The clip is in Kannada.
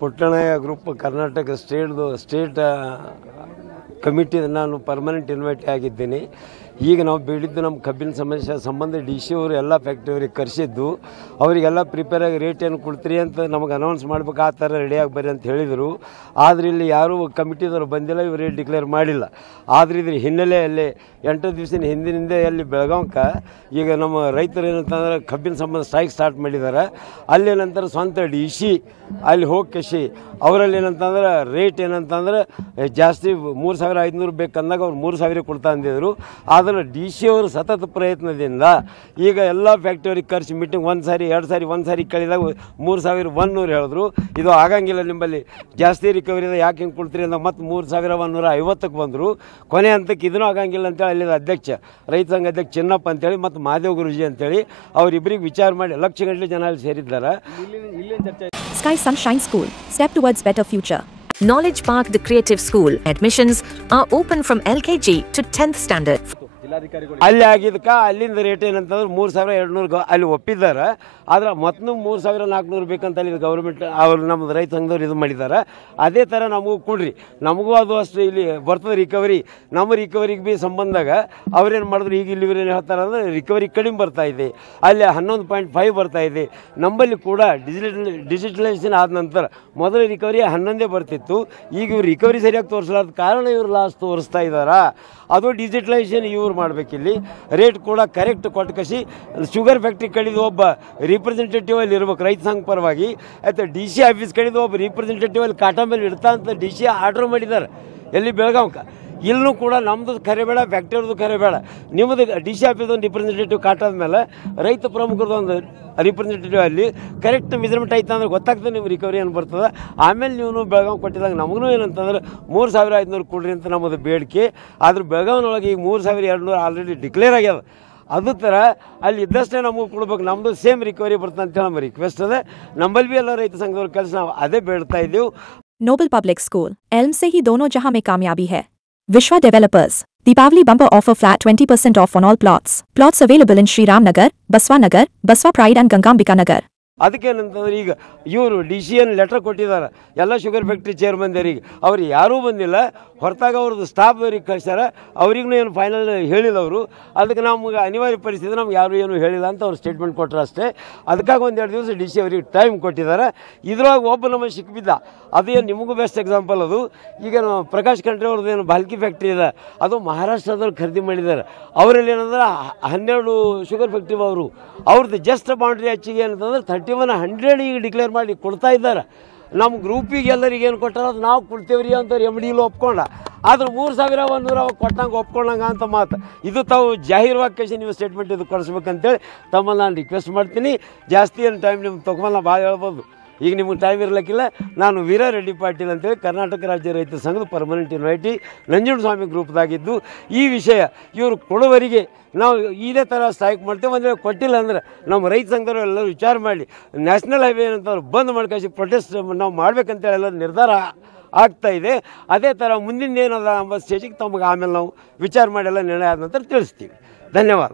Puttannaiah group Karnataka state committee ನಾನು ಪರ್ಮನೆಂಟ್ ಇನ್ವೈಟ್ ಆಗಿದ್ದೀನಿ. ಈಗ ನಾವು ಬೇಡಿದ್ದು ನಮ್ಮ ಕಬ್ಬಿನ ಸಮಸ್ಯೆ ಸಂಬಂಧ DC ಅವರು ಎಲ್ಲ ಫ್ಯಾಕ್ಟ್ರಿಯವ್ರಿಗೆ ಕರೆಸಿದ್ದು, ಅವರಿಗೆಲ್ಲ ಪ್ರಿಪೇರ್ ಆಗಿ ರೇಟ್ ಏನು ಕೊಡ್ತೀರಿ ಅಂತ ನಮಗೆ ಅನೌನ್ಸ್ ಮಾಡ್ಬೇಕು, ಆ ಥರ ರೆಡಿಯಾಗಿ ಬರ್ರಿ ಅಂತ ಹೇಳಿದರು. ಆದರೆ ಇಲ್ಲಿ ಯಾರೂ ಕಮಿಟಿದವರು ಬಂದಿಲ್ಲ, ಇವರು ರೇಟ್ ಡಿಕ್ಲೇರ್ ಮಾಡಿಲ್ಲ. ಆದರೆ ಇದ್ರ ಹಿನ್ನೆಲೆಯಲ್ಲಿ 8 ದಿವಸದ ಹಿಂದಿನಿಂದ ಅಲ್ಲಿ ಬೆಳಗಾವಕ್ಕೆ ಈಗ ನಮ್ಮ ರೈತರು ಏನಂತಂದ್ರೆ ಕಬ್ಬಿನ ಸಂಬಂಧ ಸ್ಟ್ರೈಕ್ ಸ್ಟಾರ್ಟ್ ಮಾಡಿದ್ದಾರೆ. ಅಲ್ಲಿ ಏನಂತಾರೆ ಸ್ವಂತ DC ಅಲ್ಲಿ ಹೋಗಿ ಕಸಿ ಅವರಲ್ಲಿ ಏನಂತಂದ್ರೆ ರೇಟ್ ಏನಂತಂದ್ರೆ ಜಾಸ್ತಿ 3500 ಬೇಕಂದಾಗ ಅವ್ರು 3000 ಕೊಡ್ತಾ ಅಂದಿದ್ರು. ಆದರೆ DC ಅವರು ಸತತ ಪ್ರಯತ್ನದಿಂದ ಈಗ ಎಲ್ಲ ಫ್ಯಾಕ್ಟ್ರಿಯವ್ರಿಗೆ ಕರೆಸಿ ಮೀಟಿಂಗ್ 1 ಸಾರಿ 2 ಸಾರಿ 1 ಸಾರಿ ಕಳೆದಾಗ 3100 ಹೇಳಿದ್ರು. ಇದು ಆಗಂಗಿಲ್ಲ, ನಿಮ್ಮಲ್ಲಿ ಜಾಸ್ತಿ ರಿಕವರಿ ಇದೆ, ಯಾಕೆ ಹಿಂಗೆ ಕೊಡ್ತೀರಿ ಅಂತ ಮತ್ತೆ 3150ಕ್ಕೆ ಬಂದರು. ಕೊನೆ ಹಂತಕ್ಕೆ ಇದನ್ನೂ ಆಗಂಗಿಲ್ಲ ಅಂತೇಳಿ ಅಲ್ಲಿದ್ದ ಅಧ್ಯಕ್ಷ ರೈತ ಸಂಘ ಅಧ್ಯಕ್ಷ ಚಿನ್ನಪ್ಪ ಅಂತೇಳಿ ಮತ್ತು ಮಹಾದೇವ್ ಗುರುಜಿ ಅಂತೇಳಿ ಅವರಿಬ್ಬರಿಗೆ ವಿಚಾರ ಮಾಡಿ ಲಕ್ಷ ಗಟ್ಟಲೆ ಜನ ಅಲ್ಲಿ ಸೇರಿದ್ದಾರೆ. Sky Sunshine School, step towards better future. Knowledge Park, the creative school. Admissions are open from LKG to 10th standard. ಅಲ್ಲಿ ಆಗಿದ್ದಕ್ಕೆ ಅಲ್ಲಿಂದ ರೇಟ್ ಏನಂತಂದ್ರೆ 3200 ಅಲ್ಲಿ ಒಪ್ಪಿದ್ದಾರೆ. ಆದರೆ ಮತ್ತು 3400 ಬೇಕಂತ ಅಲ್ಲಿ ಗೌರ್ಮೆಂಟ್ ಅವರು ನಮ್ಮ ರೈತ ಸಂಘದವ್ರು ಇದು ಮಾಡಿದ್ದಾರೆ. ಅದೇ ಥರ ನಮಗೂ ಕೊಡ್ರಿ, ನಮಗೂ ಅದು ಅಷ್ಟು ಇಲ್ಲಿ ಬರ್ತದೆ ರಿಕವರಿ. ನಮ್ಮ ರಿಕವರಿಗೆ ಭೀ ಸಂಬಂಧಾಗ ಅವ್ರೇನು ಮಾಡಿದ್ರು, ಈಗ ಇಲ್ಲಿ ಏನು ಹೇಳ್ತಾರೆ ಅಂದರೆ ರಿಕವರಿ ಕಡಿಮೆ ಬರ್ತಾಯಿದೆ, ಅಲ್ಲಿ 11.5 ಬರ್ತಾಯಿದೆ. ನಮ್ಮಲ್ಲಿ ಕೂಡ ಡಿಜಿಟಲೈಸೇಷನ್ ಆದ ನಂತರ ಮೊದಲು ರಿಕವರಿ 11 ಬರ್ತಿತ್ತು. ಈಗ ಇವ್ರು ರಿಕವರಿ ಸರಿಯಾಗಿ ತೋರಿಸಲಾದ ಕಾರಣ ಇವ್ರು ಲಾಸ್ ತೋರಿಸ್ತಾ ಇದ್ದಾರೆ. ಅದು ಡಿಜಿಟಲೈಸೇಷನ್ ಇವ್ರು ಮಾಡಬೇಕಿಲ್ಲಿ. ರೇಟ್ ಕೂಡ ಕರೆಕ್ಟ್ ಕೊಟ್ಟು ಕಸಿ ಶುಗರ್ ಫ್ಯಾಕ್ಟ್ರಿ ಕಡಿದು ಒಬ್ಬ ರಿಪ್ರೆಸೆಂಟೇಟಿವ್ ಅಲ್ಲಿ ಇರ್ಬೇಕು ರೈತ ಸಂಘ ಪರವಾಗಿ. ಆಯ್ತು DC ಆಫೀಸ್ ಕಡಿದು ಒಬ್ಬ ರಿಪ್ರೆಸೆಂಟೇಟಿವ್ ಅಲ್ಲಿ ಕಾಟ ಮೇಲೆ ಇಡ್ತಾ ಅಂತ DC ಆರ್ಡ್ರ್ ಮಾಡಿದ್ದಾರೆ ಎಲ್ಲಿ ಬೆಳಗಾವಕ್ಕೆ. ಇಲ್ಲೂ ಕೂಡ ನಮ್ಮದು ಕರೆ ಬೇಡ, ಫ್ಯಾಕ್ಟ್ರಿಯವ್ರದ್ದು ಕರೆ ಬೇಡ, ನಿಮ್ಮದು DC ಆಫೀಸ್ ಒಂದು ರಿಪ್ರೆಸೆಂಟೇಟಿವ್ ಕಾಟಾದ ಮೇಲೆ ರೈತ ಪ್ರಮುಖರದ್ದು ಒಂದು ರಿಪ್ರೆಸೆಂಟೇಟಿವ್ ಅಲ್ಲಿ ಕರೆಕ್ಟ್ ಮೆಜರ್ಮೆಂಟ್ ಆಯ್ತು ಅಂದ್ರೆ ಗೊತ್ತಾಗ್ತದೆ ನಿಮ್ಮ ರಿಕವರಿ ಏನು ಬರ್ತದೆ. ಆಮೇಲೆ ನೀವು ಬೆಳಗಾವಿ ಕೊಟ್ಟಿದಾಗ ನಮಗೂ ಏನಂತಂದ್ರೆ 3500 ಕೊಡ್ರಿ ಅಂತ ನಮ್ಮದು ಬೇಡಿಕೆ. ಆದ್ರೆ ಬೆಳಗಾವಿನೊಳಗೆ ಈಗ 3200 ಆಲ್ರೆಡಿ ಡಿಕ್ಲೇರ್ ಆಗ್ಯದ. ಅದು ಥರ ಅಲ್ಲಿ ಇದ್ದಷ್ಟೇ ನಮಗೂ ಕೊಡ್ಬೇಕು, ನಮ್ಮದು ಸೇಮ್ ರಿಕವರಿ ಬರ್ತದೆ ಅಂತೇಳಿ ನಮ್ಮ ರಿಕ್ವೆಸ್ಟ್ ಅದೇ. ನಮ್ಮಲ್ಲಿ ಭೀ ಎಲ್ಲ ರೈತ ಸಂಘದವ್ರ ಕೆಲಸ ನಾವು ಅದೇ ಬೇಡ್ತಾ ಇದ್ದೀವಿ. Noble Public School, एल्म से ही दोनों जहां में कामयाबी है. Vishwa Developers, Deepavali bumper offer flat 20% off on all plots. Plots available in Shri Ram Nagar, Baswa Nagar, Baswa Pride and Gangambika Nagar. ಅದಕ್ಕೇನಂತಂದ್ರೆ ಈಗ ಇವರು DC ಲೆಟರ್ ಕೊಟ್ಟಿದ್ದಾರೆ ಎಲ್ಲ ಶುಗರ್ ಫ್ಯಾಕ್ಟ್ರಿ ಚೇರ್ಮನ್ದವ್ರಿಗೆ, ಅವ್ರು ಯಾರೂ ಬಂದಿಲ್ಲ. ಹೊರತಾಗ ಅವ್ರದ್ದು ಸ್ಟಾಫ್ ಅವ್ರಿಗೆ ಕಳಿಸ್ಯಾರ, ಅವ್ರಿಗೂ ಏನು ಫೈನಲ್ ಹೇಳಿಲ್ಲ ಅವರು. ಅದಕ್ಕೆ ನಮ್ಗೆ ಅನಿವಾರ್ಯ ಪರಿಸ್ಥಿತಿ, ನಮ್ಗೆ ಯಾರು ಏನು ಹೇಳಿಲ್ಲ ಅಂತ ಅವ್ರು ಸ್ಟೇಟ್ಮೆಂಟ್ ಕೊಟ್ಟರು ಅಷ್ಟೇ. ಅದಕ್ಕಾಗಿ 1-2 ದಿವಸ DC ಅವ್ರಿಗೆ ಟೈಮ್ ಕೊಟ್ಟಿದ್ದಾರೆ. ಇದ್ರೊಳಗೆ ಒಬ್ಬ ನಮ್ಮ ಸಿಕ್ಬಿದ್ದ, ಅದೇನು ನಿಮಗೂ ಬೆಸ್ಟ್ ಎಕ್ಸಾಂಪಲ್ ಅದು. ಈಗ ಪ್ರಕಾಶ್ ಖಂಡ್ರೆ ಅವ್ರದ್ದು ಏನು ಬಾಲ್ಕಿ ಫ್ಯಾಕ್ಟ್ರಿ ಇದೆ, ಅದು ಮಹಾರಾಷ್ಟ್ರದವ್ರು ಖರೀದಿ ಮಾಡಿದ್ದಾರೆ. ಅವರಲ್ಲಿ ಏನಂದ್ರೆ 12 ಶುಗರ್ ಫ್ಯಾಕ್ಟ್ರಿ ಅವ್ರದ್ದು ಜಸ್ಟ್ ಬೌಂಡ್ರಿ ಹೆಚ್ಚಿಗೆ ಏನಂತಂದ್ರೆ 3100 ಈಗ ಡಿಕ್ಲೇರ್ ಮಾಡಿ ಕೊಡ್ತಾ ಇದ್ದಾರೆ. ನಮ್ಮ ಗ್ರೂಪಿಗೆ ಎಲ್ಲರಿಗೆ ಏನು ಕೊಟ್ಟಾರ ಅದು ನಾವು ಕೊಡ್ತೇವ್ರಿ ಅಂತ MDಲು ಒಪ್ಕೊಂಡ. ಆದ್ರೆ 3100 ಕೊಟ್ಟಂಗೆ ಒಪ್ಕೊಂಡಂಗೆ ಅಂತ ಮಾತು. ಇದು ತಾವು ಜಾಹೀರವಾಗಿ ಕಳಿಸಿ ನೀವು ಸ್ಟೇಟ್ಮೆಂಟ್ ಇದು ಕೊಡಿಸ್ಬೇಕಂತೇಳಿ ತಮ್ಮಲ್ಲಿ ನಾನು ರಿಕ್ವೆಸ್ಟ್ ಮಾಡ್ತೀನಿ. ಜಾಸ್ತಿ ಏನು ಟೈಮ್ ನಿಮ್ಗೆ ತೊಗೊಂಡು ಭಾಳ ಹೇಳ್ಬೋದು, ಈಗ ನಿಮ್ಗೆ ಟೈಮ್ ಇರಲಿಕ್ಕಿಲ್ಲ. ನಾನು ವೀರಾರೆಡ್ಡಿ ಪಾಟೀಲ್ ಅಂತೇಳಿ ಕರ್ನಾಟಕ ರಾಜ್ಯ ರೈತ ಸಂಘದ ಪರ್ಮನೆಂಟ್ ಇನ್ವೈಟಿ ನಂಜುಂಡಸ್ವಾಮಿ ಗ್ರೂಪ್ದಾಗಿದ್ದು. ಈ ವಿಷಯ ಇವರು ಕೊಡುವವರಿಗೆ ನಾವು ಇದೇ ಥರ ಸ್ಟ್ರೈಕ್ ಮಾಡ್ತೇವೆ. ಒಂದು ವೇಳೆ ಕೊಟ್ಟಿಲ್ಲ ಅಂದರೆ ನಮ್ಮ ರೈತ ಸಂಘದವರು ಎಲ್ಲರೂ ವಿಚಾರ ಮಾಡಿ ನ್ಯಾಷನಲ್ ಹೈವೇ ಏನಂತವ್ರು ಬಂದ್ ಮಾಡ್ಕಳಿಸಿ ಪ್ರೊಟೆಸ್ಟ್ ನಾವು ಮಾಡಬೇಕಂತೇಳಿ ಎಲ್ಲ ನಿರ್ಧಾರ ಆಗ್ತಾಯಿದೆ. ಅದೇ ಥರ ಮುಂದಿನ ಏನದ ಎಂಬ ಸ್ಟೇಜಿಗೆ ತಮಗೆ ಆಮೇಲೆ ನಾವು ವಿಚಾರ ಮಾಡಿ ಎಲ್ಲ ನಿರ್ಣಯ ಆದ ನಂತರ ತಿಳಿಸ್ತೀವಿ. ಧನ್ಯವಾದ.